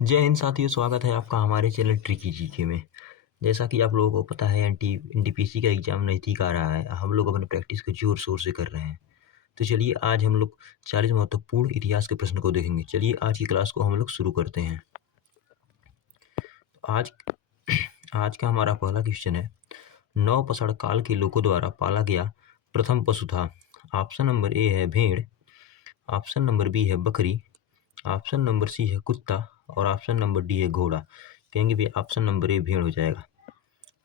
जय हिंद साथियों, स्वागत है आपका हमारे चैनल ट्रिकी जीके में। जैसा कि आप लोगों को पता है एनटीपीसी का एग्जाम नज़दीक आ रहा है। हम लोग अपने प्रैक्टिस को जोर शोर से कर रहे हैं। तो चलिए आज हम लोग 40 महत्वपूर्ण इतिहास के प्रश्न को देखेंगे। चलिए आज की क्लास को हम लोग शुरू करते हैं। आज आज का हमारा पहला क्वेश्चन है, नवपाषाण काल के लोगों द्वारा पाला गया प्रथम पशु था। ऑप्शन नंबर ए है भेड़, ऑप्शन नंबर बी है बकरी, ऑप्शन नंबर सी है कुत्ता और ऑप्शन नंबर डी है घोड़ा। कहेंगे भी ऑप्शन नंबर ए भेड़ हो जाएगा।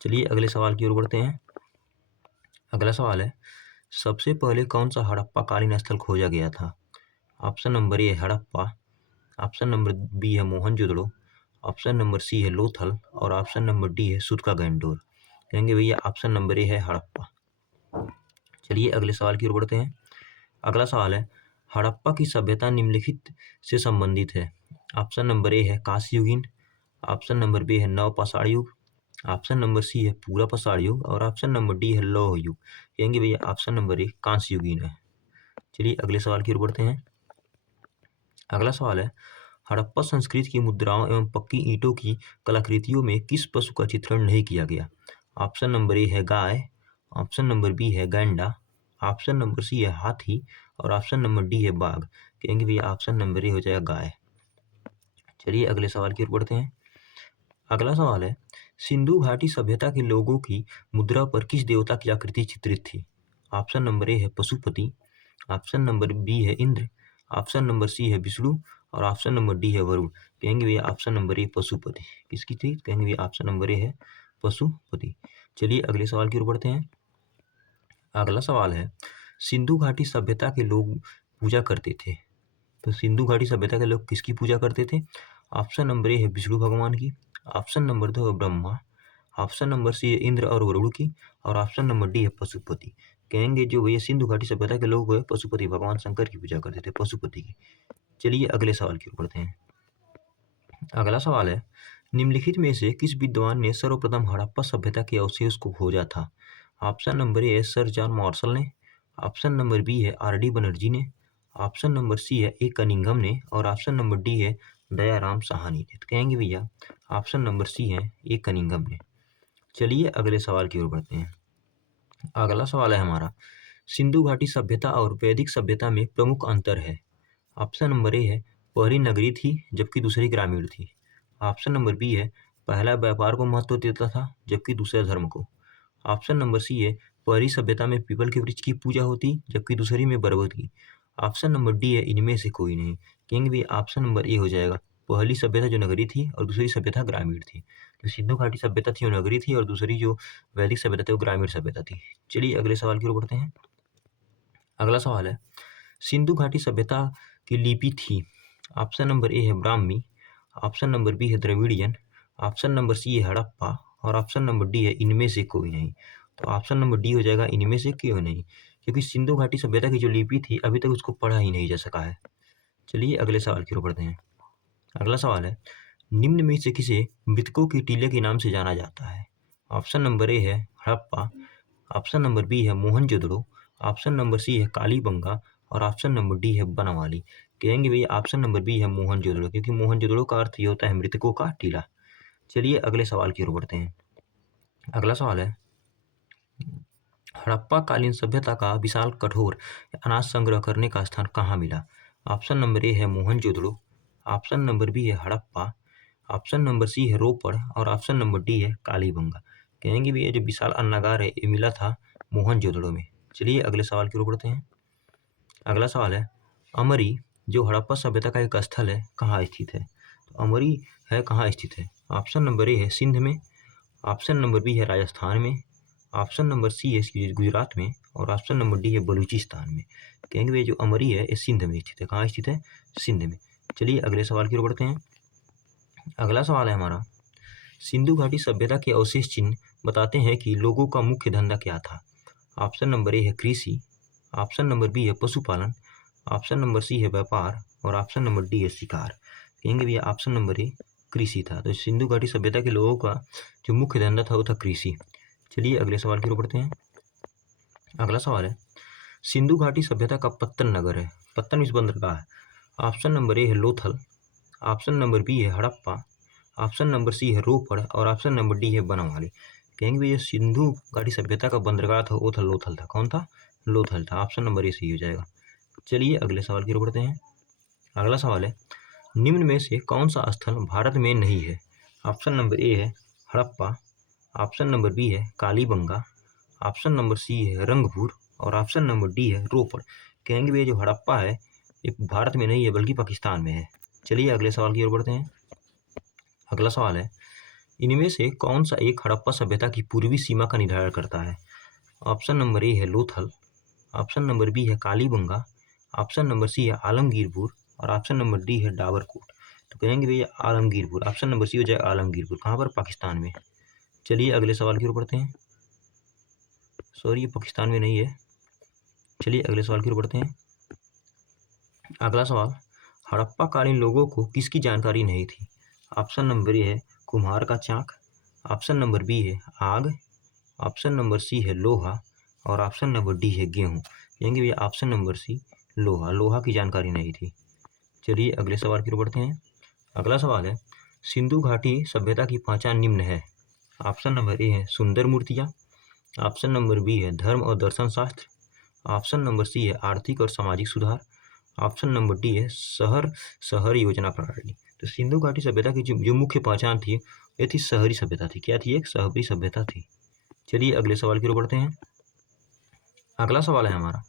चलिए अगले सवाल की ओर बढ़ते हैं। अगला सवाल है, सबसे पहले कौन सा हड़प्पा कालीन स्थल खोजा गया था। ऑप्शन नंबर ए है हड़प्पा, ऑप्शन नंबर बी है मोहनजोदड़ो, ऑप्शन नंबर सी है लोथल और ऑप्शन नंबर डी है सुतका गंडोर। कहेंगे भैया ऑप्शन नंबर ए है हड़प्पा। चलिए अगले सवाल की ओर बढ़ते हैं। अगला सवाल है, हड़प्पा की सभ्यता निम्नलिखित से संबंधित है। ऑप्शन नंबर ए है कांस्ययुगीन, ऑप्शन नंबर बी है नवपाषाण युग, ऑप्शन नंबर सी है पूरा पाषाण युग और ऑप्शन नंबर डी है लौह युग। कहेंगे भैया ऑप्शन नंबर ए कांस्ययुगीन है। चलिए अगले सवाल की ओर बढ़ते हैं। अगला सवाल है, हड़प्पा संस्कृति की मुद्राओं एवं पक्की ईंटों की कलाकृतियों में किस पशु का चित्रण नहीं किया गया। ऑप्शन नंबर ए है गाय, ऑप्शन नंबर बी है गैंडा, ऑप्शन नंबर सी है हाथी और ऑप्शन नंबर डी है बाघ। कहेंगे भैया ऑप्शन नंबर ए हो जाएगा गाय। चलिए अगले सवाल की ओर बढ़ते हैं। अगला सवाल है, सिंधु घाटी सभ्यता के लोगों की मुद्रा पर किस देवता की आकृति चित्रित थी। ऑप्शन नंबर ए है पशुपति, ऑप्शन नंबर बी है इंद्र, ऑप्शन नंबर सी है विष्णु और ऑप्शन नंबर डी है वरुण। कहेंगे भैया ऑप्शन नंबर ए पशुपति। किसकी थी? कहेंगे भैया ऑप्शन नंबर ए है पशुपति। चलिए अगले सवाल की ओर बढ़ते हैं। अगला सवाल है, सिंधु घाटी सभ्यता के लोग पूजा करते थे। तो सिंधु घाटी सभ्यता के लोग किसकी पूजा करते थे? ऑप्शन नंबर ए है विष्णु भगवान की, ऑप्शन नंबर दो है ब्रह्मा, ऑप्शन नंबर सी है इंद्र और वरुण की और ऑप्शन नंबर डी है पशुपति। कहेंगे जो ये सिंधु घाटी सभ्यता के लोग हैं पशुपति भगवान शंकर की पूजा करते थे, पशुपति की। चलिए अगले सवाल की ओर बढ़ते हैं। अगला सवाल है, निम्नलिखित में से किस विद्वान ने सर्वप्रथम हड़प्पा सभ्यता के अवशेष को खोजा था। ऑप्शन नंबर ए है सर जॉन मार्शल ने, ऑप्शन नंबर बी है आर डी बनर्जी ने, ऑप्शन नंबर सी है ए कनिंघम ने और ऑप्शन नंबर डी है दयाराम साहनी ने। तो कहेंगे भैया ऑप्शन नंबर सी है ए कनिंघम ने। चलिए अगले सवाल की ओर बढ़ते हैं। अगला सवाल है हमारा, सिंधु घाटी सभ्यता और वैदिक सभ्यता में प्रमुख अंतर है। ऑप्शन नंबर ए है पहली नगरीय थी जबकि दूसरी ग्रामीण थी, ऑप्शन नंबर बी है पहला व्यापार को महत्व देता था जबकि दूसरा धर्म को, ऑप्शन नंबर सी है पहली सभ्यता में पीपल के वृक्ष की पूजा होती जबकि दूसरी में बरगद की, ऑप्शन नंबर डी है इनमें से कोई नहीं। कहेंगे भी ऑप्शन नंबर ए हो जाएगा, पहली सभ्यता जो नगरीय थी और दूसरी सभ्यता ग्रामीण थी। जो सिंधु घाटी सभ्यता थी वो नगरीय थी और दूसरी जो वैदिक सभ्यता थी वो ग्रामीण सभ्यता थी। चलिए अगले सवाल की ओर बढ़ते हैं। अगला सवाल है, सिंधु घाटी सभ्यता की लिपि थी। ऑप्शन नंबर ए है ब्राह्मी, ऑप्शन नंबर बी है द्रविड़ियन, ऑप्शन नंबर सी है हड़प्पा और ऑप्शन नंबर डी है इनमें से कोई नहीं। तो ऑप्शन नंबर डी हो जाएगा इनमें से क्यों नहीं, क्योंकि सिंधु घाटी सभ्यता की जो लिपि थी अभी तक उसको पढ़ा ही नहीं जा सका है। चलिए अगले सवाल की ओर बढ़ते हैं। अगला सवाल है, निम्न में से किसे मृतकों के टीले के नाम से जाना जाता है। ऑप्शन नंबर ए है हड़प्पा, ऑप्शन नंबर बी है मोहनजोदड़ो, ऑप्शन नंबर सी है कालीबंगा और ऑप्शन नंबर डी है बनवाली। कहेंगे भैया ऑप्शन नंबर बी है मोहनजोदड़ो, क्योंकि मोहनजोदड़ो का अर्थ ये होता है मृतकों का टीला। चलिए अगले सवाल की ओर बढ़ते हैं। अगला सवाल है, हड़प्पा कालीन सभ्यता का विशाल कठोर अनाज संग्रह करने का स्थान कहाँ मिला। ऑप्शन नंबर ए है मोहनजोदड़ो, ऑप्शन नंबर बी है हड़प्पा, ऑप्शन नंबर सी है रोपड़ और ऑप्शन नंबर डी है कालीबंगा। कहेंगे भी ये जो विशाल अन्नागार है ये मिला था मोहनजोदड़ो में। चलिए अगले सवाल की ओर बढ़ते हैं। अगला सवाल है, अमरी जो हड़प्पा सभ्यता का एक स्थल है कहाँ स्थित है। तो अमरी है कहाँ स्थित है। ऑप्शन नंबर ए है सिंध में, ऑप्शन नंबर बी है राजस्थान में, ऑप्शन नंबर सी है गुजरात में और ऑप्शन नंबर डी है बलूचिस्तान में। कहेंगे भैया जो अमरी है ये सिंध में स्थित है। कहाँ स्थित है? सिंध में। चलिए अगले सवाल की ओर बढ़ते हैं। अगला सवाल है हमारा, सिंधु घाटी सभ्यता के अवशेष चिन्ह बताते हैं कि लोगों का मुख्य धंधा क्या था। ऑप्शन नंबर ए है कृषि, ऑप्शन नंबर बी है पशुपालन, ऑप्शन नंबर सी है व्यापार और ऑप्शन नंबर डी है शिकार। कहेंगे भैया ऑप्शन नंबर ए कृषि था। तो सिंधु घाटी सभ्यता के लोगों का जो मुख्य धंधा था वो था कृषि। चलिए अगले सवाल की ओर बढ़ते हैं। अगला सवाल है, सिंधु घाटी सभ्यता का पत्तन नगर है, पत्तन इस बंदरगाह है। ऑप्शन नंबर ए है लोथल, ऑप्शन नंबर बी है हड़प्पा, ऑप्शन नंबर सी है रोपड़ और ऑप्शन नंबर डी है बनवाली। कहेंगे भैया सिंधु घाटी सभ्यता का बंदरगाह था वो था लोथल था। कौन था? लोथल था। ऑप्शन नंबर ए सही हो जाएगा। चलिए अगले सवाल की ओर बढ़ते हैं। अगला सवाल है निम्न में से कौन सा स्थल भारत में नहीं है? ऑप्शन नंबर ए है हड़प्पा, ऑप्शन नंबर बी है कालीबंगा, ऑप्शन नंबर सी है रंगपुर और ऑप्शन नंबर डी है रोपड़। कहेंगे भैया जो हड़प्पा है ये भारत में नहीं है बल्कि पाकिस्तान में है। चलिए अगले सवाल की ओर बढ़ते हैं। अगला सवाल है इनमें से कौन सा एक हड़प्पा सभ्यता की पूर्वी सीमा का निर्धारण करता है? ऑप्शन नंबर ए है लोथल, ऑप्शन नंबर बी है कालीबंगा, ऑप्शन नंबर सी है आलमगीरपुर और ऑप्शन नंबर डी है डाबरकोट। तो कहेंगे भैया आलमगीरपुर। ऑप्शन नंबर सी हो जाए आलमगीरपुर। कहाँ पर? पाकिस्तान में। चलिए अगले सवाल की ओर बढ़ते हैं। सॉरी ये पाकिस्तान में नहीं है। चलिए अगले सवाल की ओर बढ़ते हैं। अगला सवाल हड़प्पा कालीन लोगों को किसकी जानकारी नहीं थी? ऑप्शन नंबर ए है कुम्हार का चाक, ऑप्शन नंबर बी है आग, ऑप्शन नंबर सी है लोहा और ऑप्शन नंबर डी है गेहूं। कहेंगे भैया ऑप्शन नंबर सी लोहा। लोहा की जानकारी नहीं थी। चलिए अगले सवाल की ओर बढ़ते हैं। अगला सवाल है सिंधु घाटी सभ्यता की पहचान निम्न है। ऑप्शन नंबर ए है सुंदर मूर्तियाँ, ऑप्शन नंबर बी है धर्म और दर्शन शास्त्र, ऑप्शन नंबर सी है आर्थिक और सामाजिक सुधार, ऑप्शन नंबर डी है शहर योजना प्रणाली। तो सिंधु घाटी सभ्यता की जो मुख्य पहचान थी ये थी शहरी सभ्यता थी। क्या थी? एक शहरी सभ्यता थी। चलिए अगले सवाल की ओर बढ़ते हैं। अगला सवाल है हमारा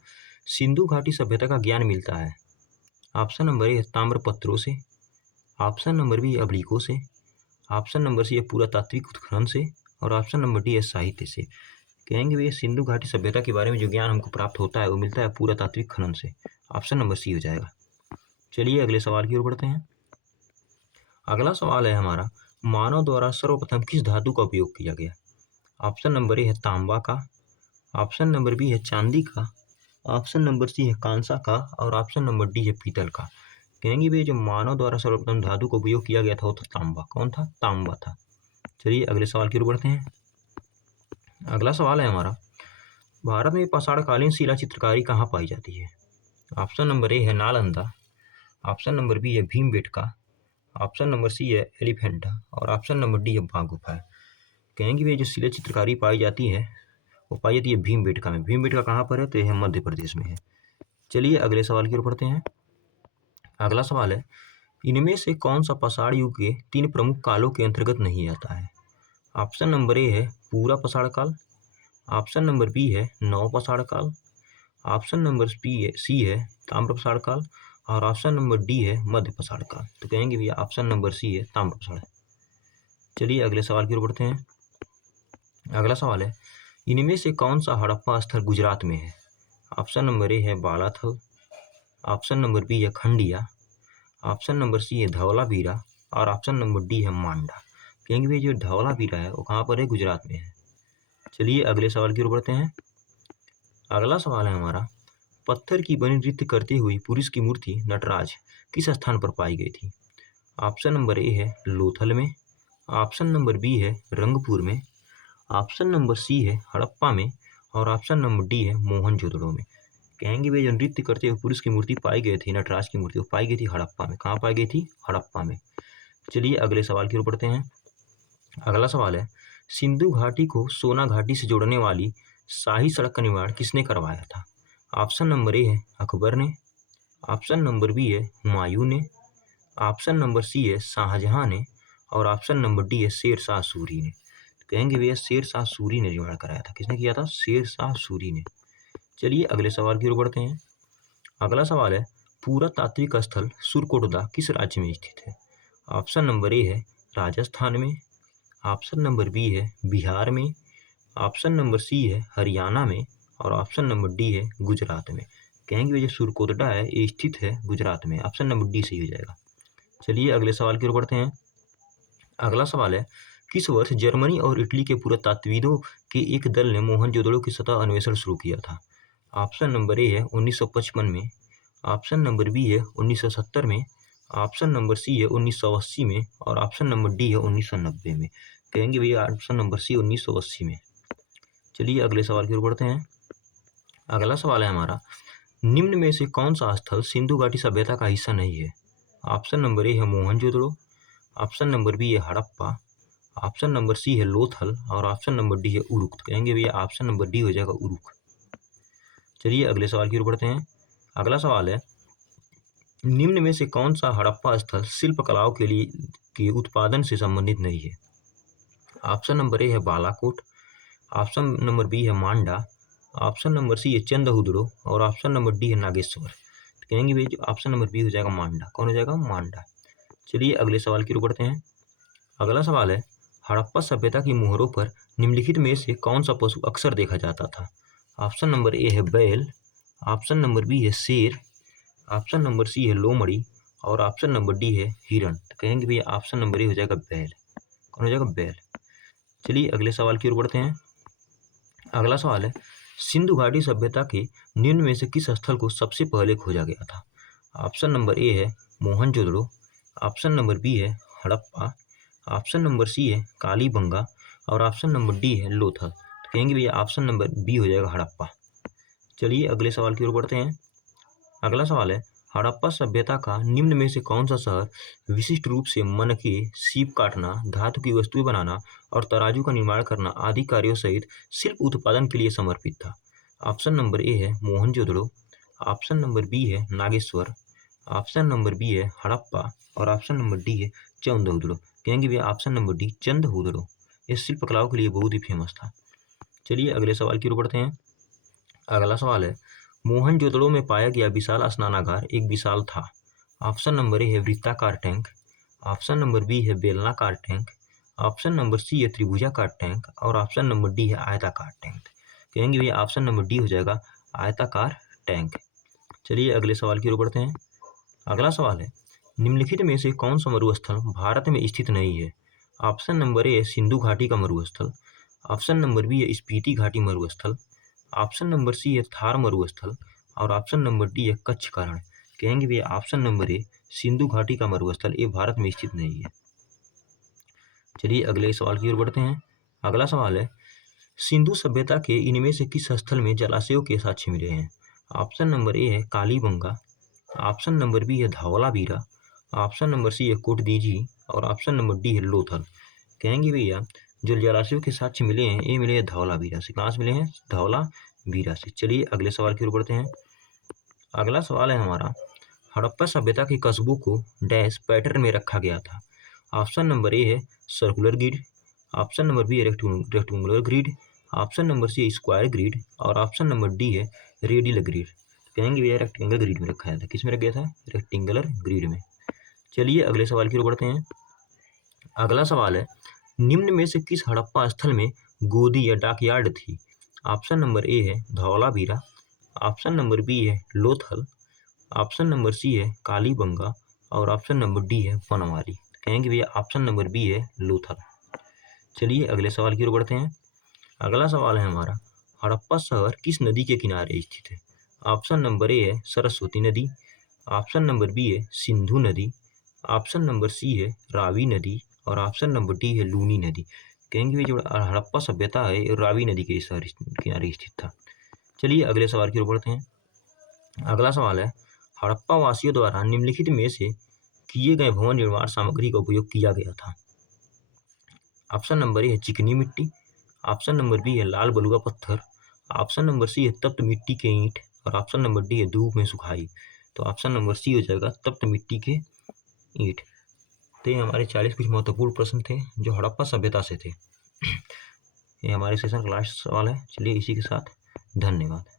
सिंधु घाटी सभ्यता का ज्ञान मिलता है। ऑप्शन नंबर ए है ताम्रपत्रों से, ऑप्शन नंबर बी अभिलेखों से, ऑप्शन नंबर सी है पुरातात्विक उत्खनन से और ऑप्शन नंबर डी है साहित्य से। कहेंगे भैया सिंधु घाटी सभ्यता के बारे में जो ज्ञान हमको प्राप्त होता है वो मिलता है पुरातात्विक खनन से। ऑप्शन नंबर सी हो जाएगा। चलिए अगले सवाल की ओर बढ़ते हैं। अगला सवाल है हमारा मानव द्वारा सर्वप्रथम किस धातु का उपयोग किया गया? ऑप्शन नंबर ए है तांबा का, ऑप्शन नंबर बी है चांदी का, ऑप्शन नंबर सी है कांसा का और ऑप्शन नंबर डी है पीतल का। कहेंगे भैया जो मानव द्वारा सर्वप्रथम धातु का उपयोग किया गया था वो था तांबा। कौन था? तांबा था। चलिए अगले सवाल की ओर बढ़ते हैं। अगला सवाल है हमारा भारत में पाषाणकालीन शिला चित्रकारी कहाँ पाई जाती है? ऑप्शन नंबर ए है नालंदा, ऑप्शन नंबर बी है भीमबेटका, ऑप्शन नंबर सी है एलिफेंटा और ऑप्शन नंबर डी है बाघ गुफा। कहेंगे भैया जो शिला चित्रकारी पाई जाती है वो पाई जाती है भीमबेटका में। भीमबेटका कहाँ पर है? तो यह मध्य प्रदेश में है। चलिए अगले सवाल की ओर बढ़ते हैं। अगला सवाल है इनमें से कौन सा पाषाण युग के 3 प्रमुख कालों के अंतर्गत नहीं आता है? ऑप्शन नंबर ए है पूरा पाषाण काल, ऑप्शन नंबर बी है नव पाषाण काल, ऑप्शन नंबर सी है ताम्र पाषाण काल और ऑप्शन नंबर डी है मध्य पाषाण काल। तो कहेंगे भैया ऑप्शन नंबर सी है ताम्र पाषाण। चलिए अगले सवाल की ओर बढ़ते हैं। अगला सवाल है इनमें से कौन सा हड़प्पा स्थल गुजरात में है? ऑप्शन नंबर ए है बालाथल, ऑप्शन नंबर बी है खंडिया, ऑप्शन नंबर सी है धौलावीरा और ऑप्शन नंबर डी है मांडा। कहेंगे भैया जो धौलावीरा है वो कहाँ पर है? गुजरात में है। चलिए अगले सवाल की ओर बढ़ते हैं। अगला सवाल है हमारा पत्थर की बनी नृत्य करती हुई पुरुष की मूर्ति नटराज किस स्थान पर पाई गई थी? ऑप्शन नंबर ए है लोथल में, ऑप्शन नंबर बी है रंगपुर में, ऑप्शन नंबर सी है हड़प्पा में और ऑप्शन नंबर डी है मोहनजोदड़ो में। कहेंगे भैया जो नृत्य करते हुए पुरुष की मूर्ति पाई गई थी नटराज की मूर्ति वो पाई गई थी हड़प्पा में। कहाँ पाई गई थी? हड़प्पा में। चलिए अगले सवाल की ओर बढ़ते हैं। अगला सवाल है सिंधु घाटी को सोना घाटी से जोड़ने वाली शाही सड़क का निर्माण किसने करवाया था? ऑप्शन नंबर ए है अकबर ने, ऑप्शन नंबर बी है हुमायूं ने, ऑप्शन नंबर सी है शाहजहां ने और ऑप्शन नंबर डी है शेर शाह सूरी ने। तो कहेंगे भैया शेर शाह सूरी ने निर्माण कराया था। किसने किया था? शेर शाह सूरी ने। चलिए अगले सवाल की ओर बढ़ते हैं। अगला सवाल है पुरातात्विक स्थल सुरकोटदा किस राज्य में स्थित है? ऑप्शन नंबर ए है राजस्थान में, ऑप्शन नंबर बी है बिहार में, ऑप्शन नंबर सी है हरियाणा में और ऑप्शन नंबर डी है गुजरात में। कहेंगे भैया जो सुरकोटडा है ये स्थित है गुजरात में। ऑप्शन नंबर डी सही हो जाएगा। चलिए अगले सवाल की ओर बढ़ते हैं। अगला सवाल है किस वर्ष जर्मनी और इटली के पुरातत्वविदों के एक दल ने मोहनजोदड़ो की सतह अन्वेषण शुरू किया था? ऑप्शन नंबर ए है 1955 में, ऑप्शन नंबर बी है 1970 में, ऑप्शन नंबर सी है 1980 में और ऑप्शन नंबर डी है 1990 में। कहेंगे भैया ऑप्शन नंबर सी 1980 में। चलिए अगले सवाल की ओर बढ़ते हैं। अगला सवाल है हमारा निम्न में से कौन सा स्थल सिंधु घाटी सभ्यता का हिस्सा नहीं है? ऑप्शन नंबर ए है मोहनजोदड़ो, ऑप्शन नंबर बी है हड़प्पा, ऑप्शन नंबर सी है लोथल और ऑप्शन नंबर डी है उरुक। तो कहेंगे भैया ऑप्शन नंबर डी हो जाएगा उरुक। चलिए अगले सवाल की ओर बढ़ते हैं। अगला सवाल है, निम्न में से कौन सा हड़प्पा स्थल शिल्प कलाओं के लिए के उत्पादन से संबंधित नहीं है? ऑप्शन नंबर ए है बालाकोट, ऑप्शन नंबर बी है मांडा, ऑप्शन नंबर सी है चंदहुदड़ो और ऑप्शन नंबर डी है नागेश्वर। तो कहेंगे भाई जो ऑप्शन नंबर बी हो जाएगा मांडा। कौन हो जाएगा? मांडा। चलिए अगले सवाल की ओर बढ़ते हैं। अगला सवाल है, हड़प्पा सभ्यता की मोहरों पर निम्नलिखित में से कौन सा पशु अक्सर देखा जाता था? ऑप्शन नंबर ए है बैल, ऑप्शन नंबर बी है शेर, ऑप्शन नंबर सी है लोमड़ी और ऑप्शन नंबर डी है हिरण। तो कहेंगे भैया ऑप्शन नंबर ए हो जाएगा बैल। कौन हो जाएगा? बैल। चलिए अगले सवाल की ओर बढ़ते हैं। अगला सवाल है, सिंधु घाटी सभ्यता के निम्न में से किस स्थल को सबसे पहले खोजा गया था? ऑप्शन नंबर ए है मोहनजोदड़ो, ऑप्शन नंबर बी है हड़प्पा, ऑप्शन नंबर सी है कालीबंगा और ऑप्शन नंबर डी है लोथल। तो कहेंगे भैया ऑप्शन नंबर बी हो जाएगा हड़प्पा। चलिए अगले सवाल की ओर बढ़ते हैं। अगला सवाल है, हड़प्पा सभ्यता का निम्न में से कौन सा शहर विशिष्ट रूप से मनके, सीप काटना, धातु की वस्तुएं बनाना और तराजू का निर्माण करना आदि कार्यों सहित शिल्प उत्पादन के लिए समर्पित था? ऑप्शन नंबर ए है मोहनजोदड़ो, ऑप्शन नंबर बी है नागेश्वर, ऑप्शन नंबर बी है हड़प्पा और ऑप्शन नंबर डी है चंदहुदड़ो। कहेंगे भैया ऑप्शन नंबर डी चंदहुदड़ो। इस शिल्प कलाओं के लिए बहुत ही फेमस था। चलिए अगले सवाल की ओर बढ़ते हैं। अगला सवाल है, मोहनजोदड़ो में पाया गया विशाल स्नानागार एक विशाल था। ऑप्शन नंबर ए है वृत्ताकार टैंक, ऑप्शन नंबर बी है बेलनाकार टैंक, ऑप्शन नंबर सी है त्रिभुजाकार टैंक और ऑप्शन नंबर डी है आयताकार टैंक। कहेंगे भैया ऑप्शन नंबर डी हो जाएगा आयताकार टैंक। चलिए अगले सवाल की ओर बढ़ते हैं। अगला सवाल है, निम्नलिखित में से कौन सा मरुस्थल भारत में स्थित नहीं है? ऑप्शन नंबर ए है सिंधु घाटी का मरुस्थल, ऑप्शन नंबर बी है स्पीति घाटी मरुस्थल, ऑप्शन नंबर सी है थार मरुस्थल और ऑप्शन नंबर डी है कच्छ का रण। कहेंगे भैया ऑप्शन नंबर ए सिंधु घाटी का मरुस्थल ये भारत में स्थित नहीं है। चलिए अगले सवाल की ओर बढ़ते हैं। अगला सवाल है, सिंधु सभ्यता के इनमें से किस स्थल में जलाशयों के साक्ष्य मिले हैं? ऑप्शन नंबर ए है कालीबंगा, ऑप्शन नंबर बी है धौलावीरा, ऑप्शन नंबर सी है कोटदीजी और ऑप्शन नंबर डी है लोथल। कहेंगे भैया जो जलाशयों के साक्ष्य मिले हैं ये मिले हैं धौलावीरा से। कहाँ से मिले हैं? धौलावीरा से। चलिए अगले सवाल की ओर बढ़ते हैं। अगला सवाल है हमारा, हड़प्पा सभ्यता के कस्बों को डैश पैटर्न में रखा गया था? ऑप्शन नंबर ए है circular grid, option number B है rectangular grid, option number C है स्क्वायर ग्रिड और ऑप्शन नंबर डी है रेडियल ग्रिड। कहेंगे भैया रेक्टेंगुलर ग्रिड में रखा गया था। किस में रख गया था? रेक्टेंगुलर ग्रिड में। चलिए अगले सवाल की ओर बढ़ते हैं। अगला सवाल है, निम्न में से किस हड़प्पा स्थल में गोदी या डॉकयार्ड थी? ऑप्शन नंबर ए है धौलावीरा, ऑप्शन नंबर बी है लोथल, ऑप्शन नंबर सी है कालीबंगा और ऑप्शन नंबर डी है बनवारी। कहेंगे भैया ऑप्शन नंबर बी है लोथल। चलिए अगले सवाल की ओर बढ़ते हैं। अगला सवाल है हमारा, हड़प्पा शहर किस नदी के किनारे स्थित है? ऑप्शन नंबर ए है सरस्वती नदी, ऑप्शन नंबर बी है सिंधु नदी, ऑप्शन नंबर सी है रावी नदी और ऑप्शन नंबर डी है लूनी नदी। कहेंगे जो हड़प्पा सभ्यता है ये रावी नदी के किनारे स्थित था। चलिए अगले सवाल की ओर बढ़ते हैं। अगला सवाल है, हड़प्पा वासियों द्वारा निम्नलिखित में से किए गए भवन निर्माण सामग्री का उपयोग किया गया था? ऑप्शन नंबर ए है चिकनी मिट्टी, ऑप्शन नंबर बी है लाल बलुआ पत्थर, ऑप्शन नंबर सी है तप्त मिट्टी के ईंट और ऑप्शन नंबर डी है धूप में सुखाई। तो ऑप्शन नंबर सी हो जाएगा तप्त मिट्टी के ईंट। तो ये हमारे 40 कुछ महत्वपूर्ण प्रश्न थे जो हड़प्पा सभ्यता से थे। ये हमारे सेशन का लास्ट सवाल है। चलिए इसी के साथ धन्यवाद।